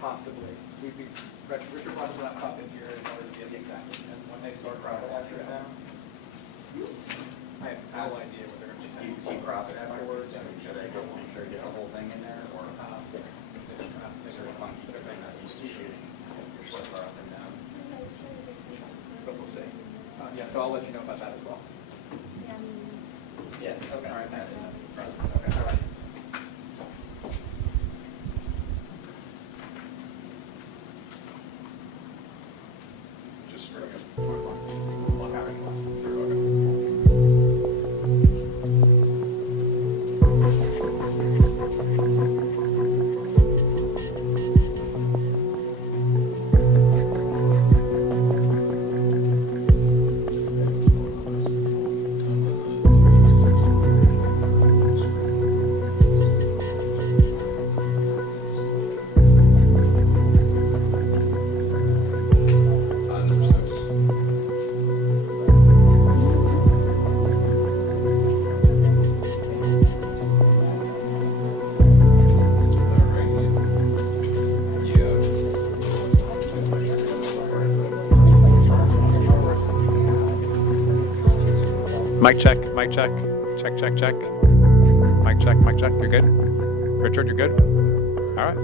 Possibly. Richard wants to not pop in here in order to get the exact, and when they start Profit after it that? I have no idea what they're going to be saying. Keep profit afterwards, and should I get the whole thing in there, or is there a funky thing that used to shooting your so far up and down? But we'll see. Yeah, so I'll let you know about that as well. Yeah, okay, all right, that's it. Okay, all right. Just straight up. Look how it goes. Number 6. Mic check, mic check, check, check, check. Mic check, mic check. You're good? Richard, you're good? All right.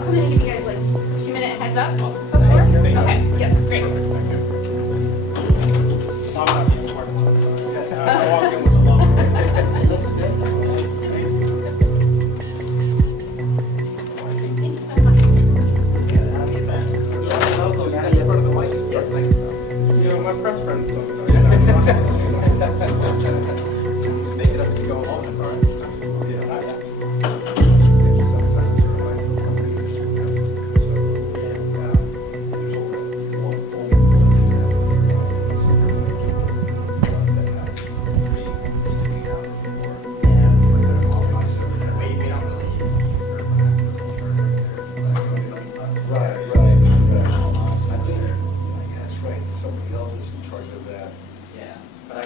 I'll come in and give you guys like 2-minute heads up before. Okay, yep, great. I'm not being smart about it, so I walk in with a long. Thank you so much. In front of the mic, start saying stuff. You know, my press friends don't know. Make it up as you go home, it's all right. Yeah, not yet. Right. I think, yeah, that's right, somebody else is in charge of that. Yeah, but I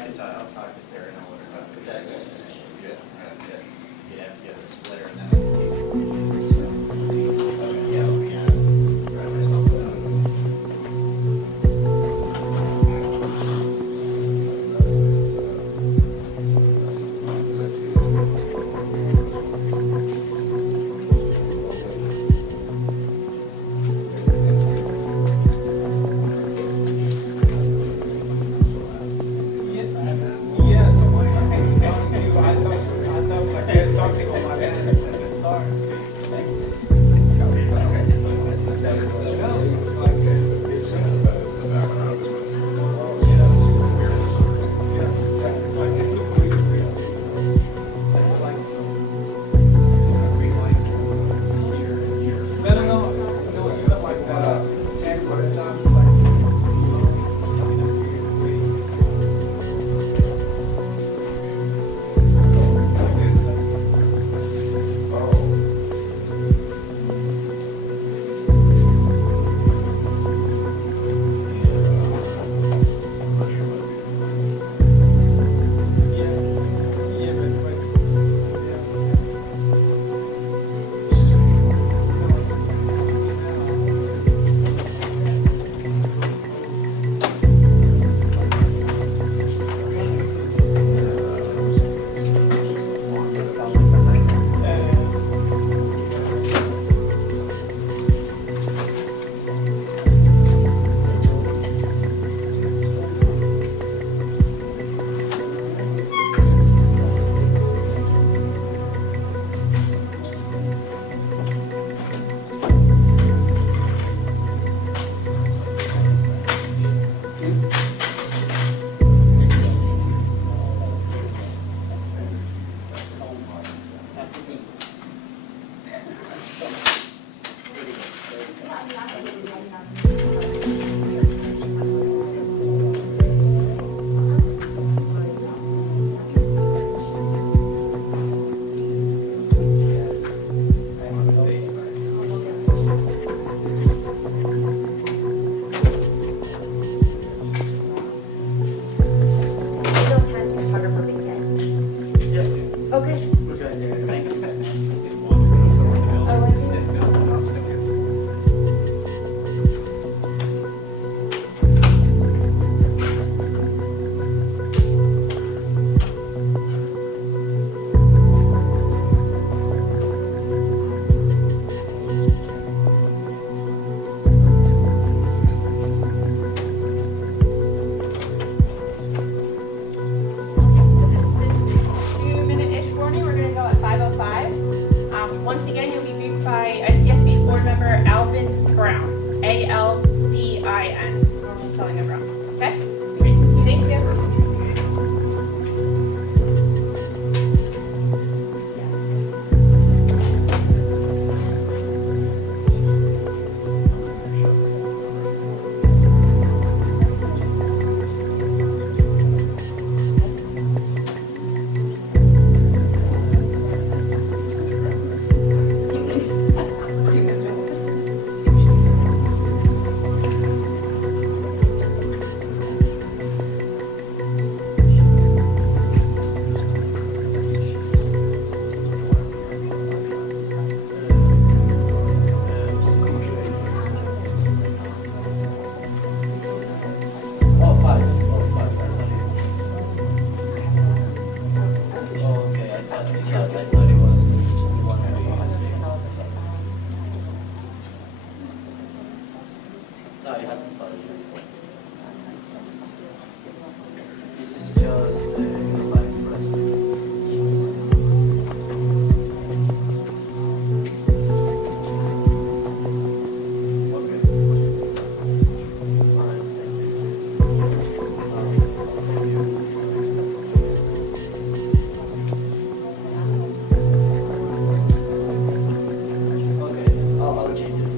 No, it hasn't started yet. This is just the life rest. Okay, I'll change it.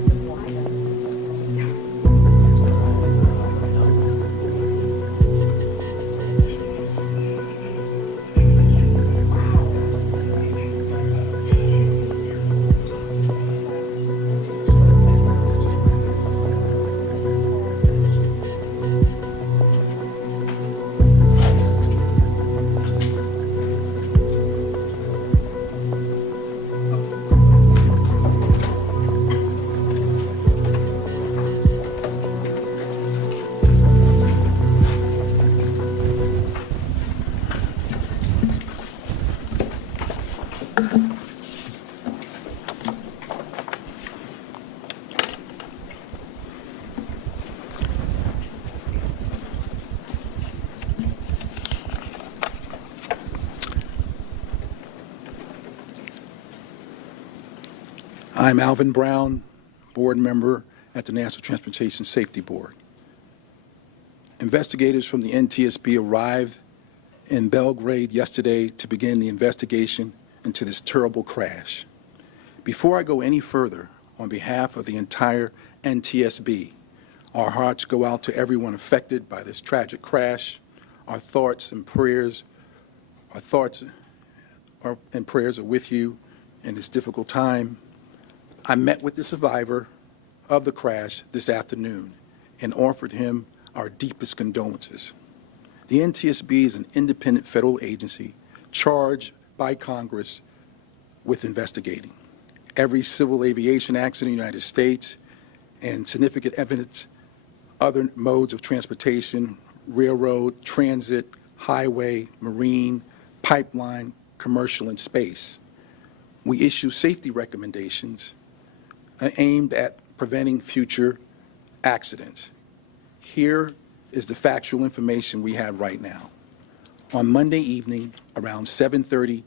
I'm Alvin Brown, board member at the National Transportation Safety Board. Investigators from the NTSB arrived in Belgrade yesterday to begin the investigation into this terrible crash. Before I go any further, on behalf of the entire NTSB, our hearts go out to everyone affected by this tragic crash. Our thoughts and prayers are with you in this difficult time. I met with the survivor of the crash this afternoon and offered him our deepest condolences. The NTSB is an independent federal agency charged by Congress with investigating every civil aviation accident in the United States and significant evidence, other modes of transportation, railroad, transit, highway, marine, pipeline, commercial, and space. We issue safety recommendations aimed at preventing future accidents. Here is the factual information we have right now. On Monday evening, around 7:30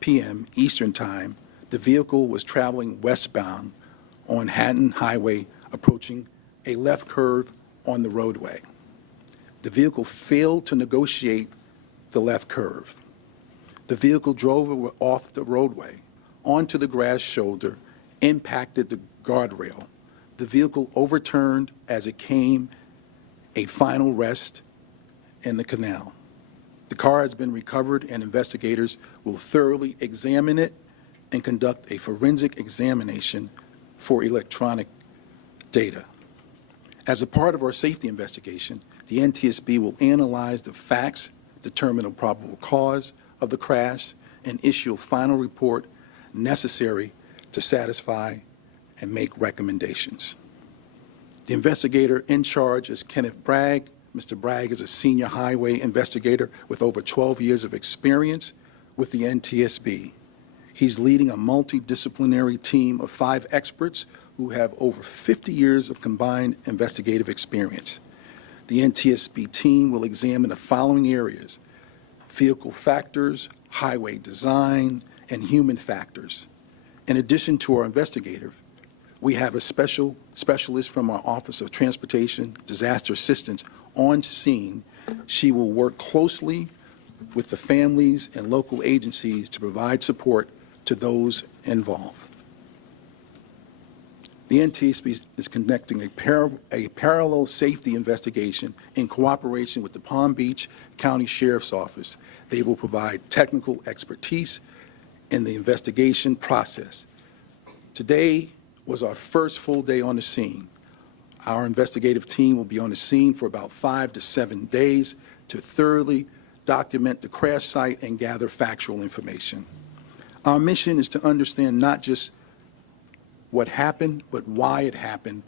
p.m. Eastern Time, the vehicle was traveling westbound on Hatton Highway, approaching a left curve on the roadway. The vehicle failed to negotiate the left curve. The vehicle drove off the roadway onto the grass shoulder, impacted the guardrail. The vehicle overturned as it came a final rest in the canal. The car has been recovered and investigators will thoroughly examine it and conduct a forensic examination for electronic data. As a part of our safety investigation, the NTSB will analyze the facts, determine a probable cause of the crash, and issue a final report necessary to satisfy and make recommendations. The investigator in charge is Kenneth Bragg. Mr. Bragg is a senior highway investigator with over 12 years of experience with the NTSB. He's leading a multidisciplinary team of 5 experts who have over 50 years of combined investigative experience. The NTSB team will examine the following areas: vehicle factors, highway design, and human factors. In addition to our investigator, we have a specialist from our Office of Transportation Disaster Assistance on scene. She will work closely with the families and local agencies to provide support to those involved. The NTSB is conducting a parallel safety investigation in cooperation with the Palm Beach County Sheriff's Office. They will provide technical expertise in the investigation process. Today was our first full day on the scene. Our investigative team will be on the scene for about 5 to 7 days to thoroughly document the crash site and gather factual information. Our mission is to understand not just what happened, but why it happened,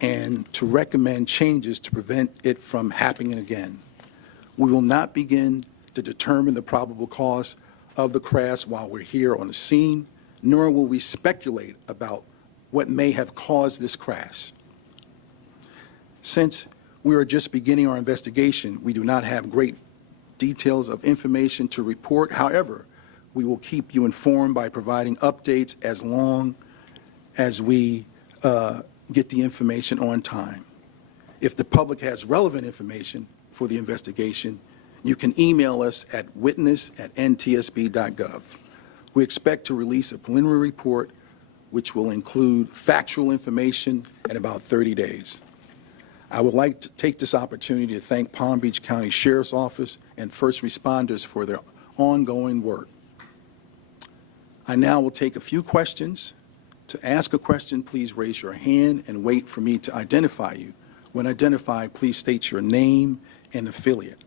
and to recommend changes to prevent it from happening again. We will not begin to determine the probable cause of the crash while we're here on the scene, nor will we speculate about what may have caused this crash. Since we are just beginning our investigation, we do not have great details of information to report. However, we will keep you informed by providing updates as long as we get the information on time. If the public has relevant information for the investigation, you can email us at witness@ntsb.gov. We expect to release a preliminary report which will include factual information in about 30 days. I would like to take this opportunity to thank Palm Beach County Sheriff's Office and first responders for their ongoing work. I now will take a few questions. To ask a question, please raise your hand and wait for me to identify you. When identified, please state your name and affiliate.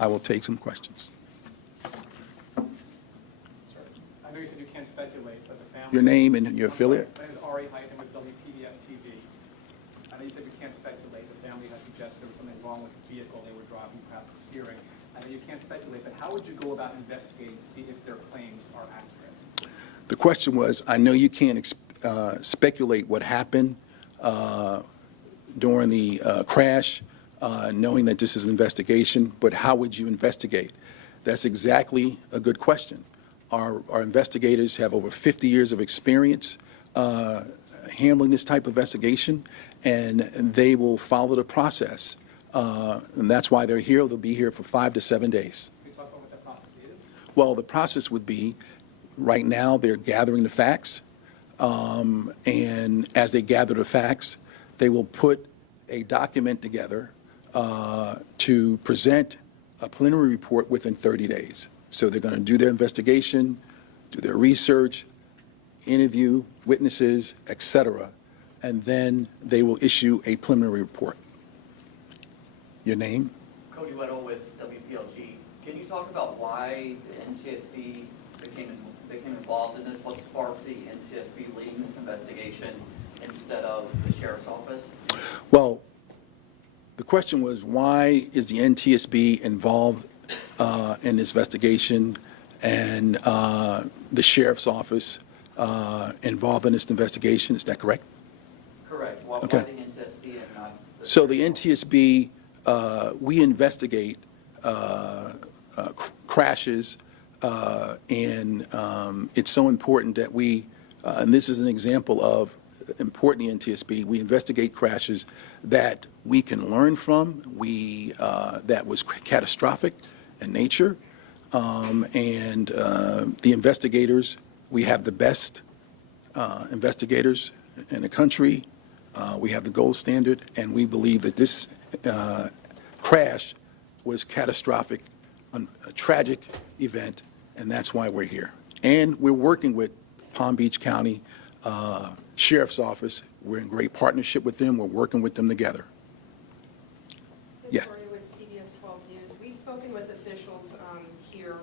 I will take some questions. I know you said you can't speculate, but the family. Your name and your affiliate? My name is Ari Hyten with WPDF TV. I know you said you can't speculate. The family has suggested there was something wrong with the vehicle they were driving, perhaps the steering. I know you can't speculate, but how would you go about investigating to see if their claims are accurate? The question was, I know you can't speculate what happened during the crash, knowing that this is an investigation, but how would you investigate? That's exactly a good question. Our investigators have over 50 years of experience handling this type of investigation, and they will follow the process. And that's why they're here. They'll be here for 5 to 7 days. Can you talk about what that process is? Well, the process would be, right now, they're gathering the facts, and as they gather the facts, they will put a document together to present a preliminary report within 30 days. So they're going to do their investigation, do their research, interview witnesses, et cetera, and then they will issue a preliminary report. Your name? Cody Weddle with WPLG. Can you talk about why the NTSB became involved in this? What sparked the NTSB leading this investigation instead of the Sheriff's Office? Well, the question was, why is the NTSB involved in this investigation and the Sheriff's Office involved in this investigation? Is that correct? Correct. Why Okay. the NTSB and not the So the Sheriff's NTSB, we investigate crashes, and it's so important that we, and this is an example of important NTSB, we investigate crashes that we can learn from, that was catastrophic in nature, and the investigators, we have the best investigators in the country. We have the gold standard, and we believe that this crash was catastrophic, a tragic event, and that's why we're here. And we're working with Palm Beach County Sheriff's Office. We're in great partnership with them. We're working with them together. Yeah. Victoria with CBS 12 News. We've spoken with officials here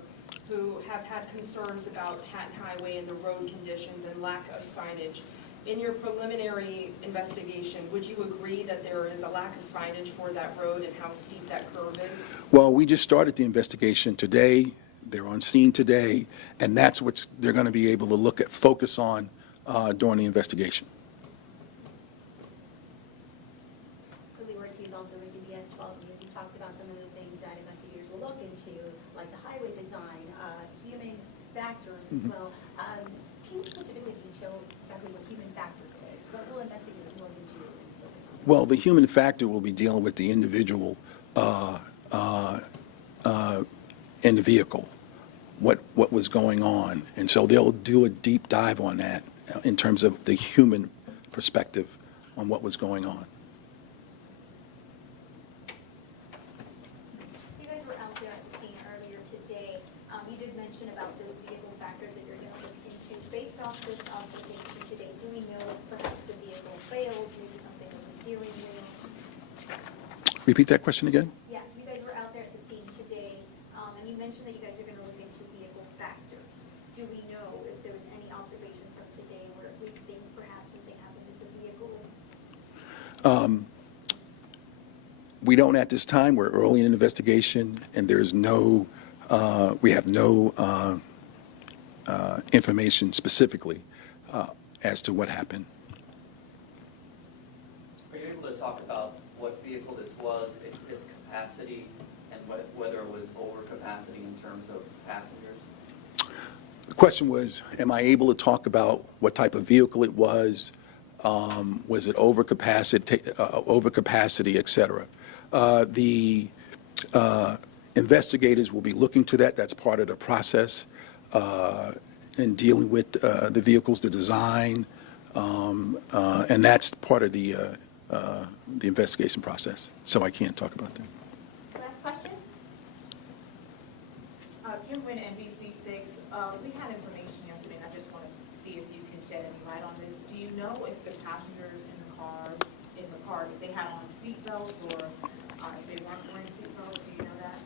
who have had concerns about Hatton Highway and the road conditions and lack of signage. In your preliminary investigation, would you agree that there is a lack of signage for that road and how steep that curve is? Well, we just started the investigation today. They're on scene today, and that's what they're going to be able to focus on during the investigation. Lily Ortiz, also with CBS 12 News. You talked about some of the things that investigators will look into, like the highway design, human factors as well. Can you specifically detail exactly what human factors is? What will investigators look into and focus on? Well, the human factor will be dealing with the individual in the vehicle, what was going on. And so they'll do a deep dive on that in terms of the human perspective on what was going on. You guys were out there at the scene earlier today. You did mention about those vehicle factors that you're going to look into. Based off this observation today, do we know if perhaps the vehicle failed, maybe something with the steering wheel? Repeat that question again? Yeah, you guys were out there at the scene today, and you mentioned that you guys are going to look into vehicle factors. Do we know if there was any observation from today where we think perhaps something happened with the vehicle? We don't at this time. We're early in the investigation, and there's no, we have no information specifically as to what happened. capacity and whether it was over capacity in terms of passengers? The question was, am I able to talk about what type of vehicle it was? Was it over capacity, et cetera? The investigators will be looking to that. That's part of the process in dealing with the vehicles, the design, and that's part of the investigation process. So I can't talk about that. Last question? Kim Wynn, NBC6. We had information yesterday, and I just want to see if you can shed any light on this. Do you know if the passengers in the car, if they had on seatbelts or if they weren't wearing seatbelts? Do you know that?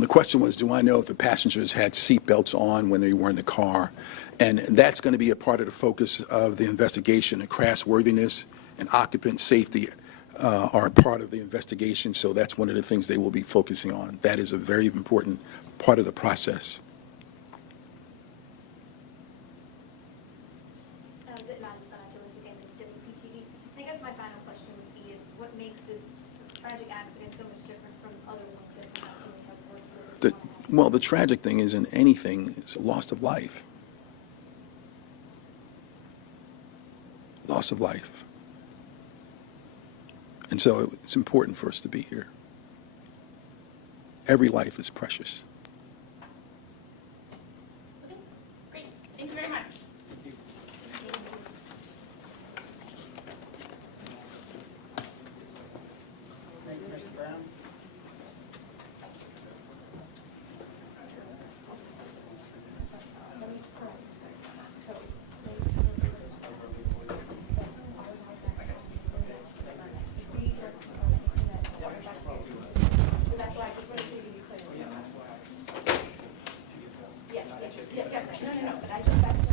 The question was, do I know if the passengers had seatbelts on when they were in the car? And that's going to be a part of the focus of the investigation. And crashworthiness and occupant safety are a part of the investigation, so that's one of the things they will be focusing on. That is a very important part of the process. Zip Madam Senator, once again, with WPTV. I guess my final question would be is what makes this tragic accident so much different from other ones that perhaps we have worked with? Well, the tragic thing isn't anything, it's a loss of life. Loss of life. And so it's important for us to be here. Every life is precious. Okay, great. Thank you very much. Thank you, Mr. Brown. So that's why I just wanted to be clear. Yeah, that's why I was. Yeah, no, but I just, that's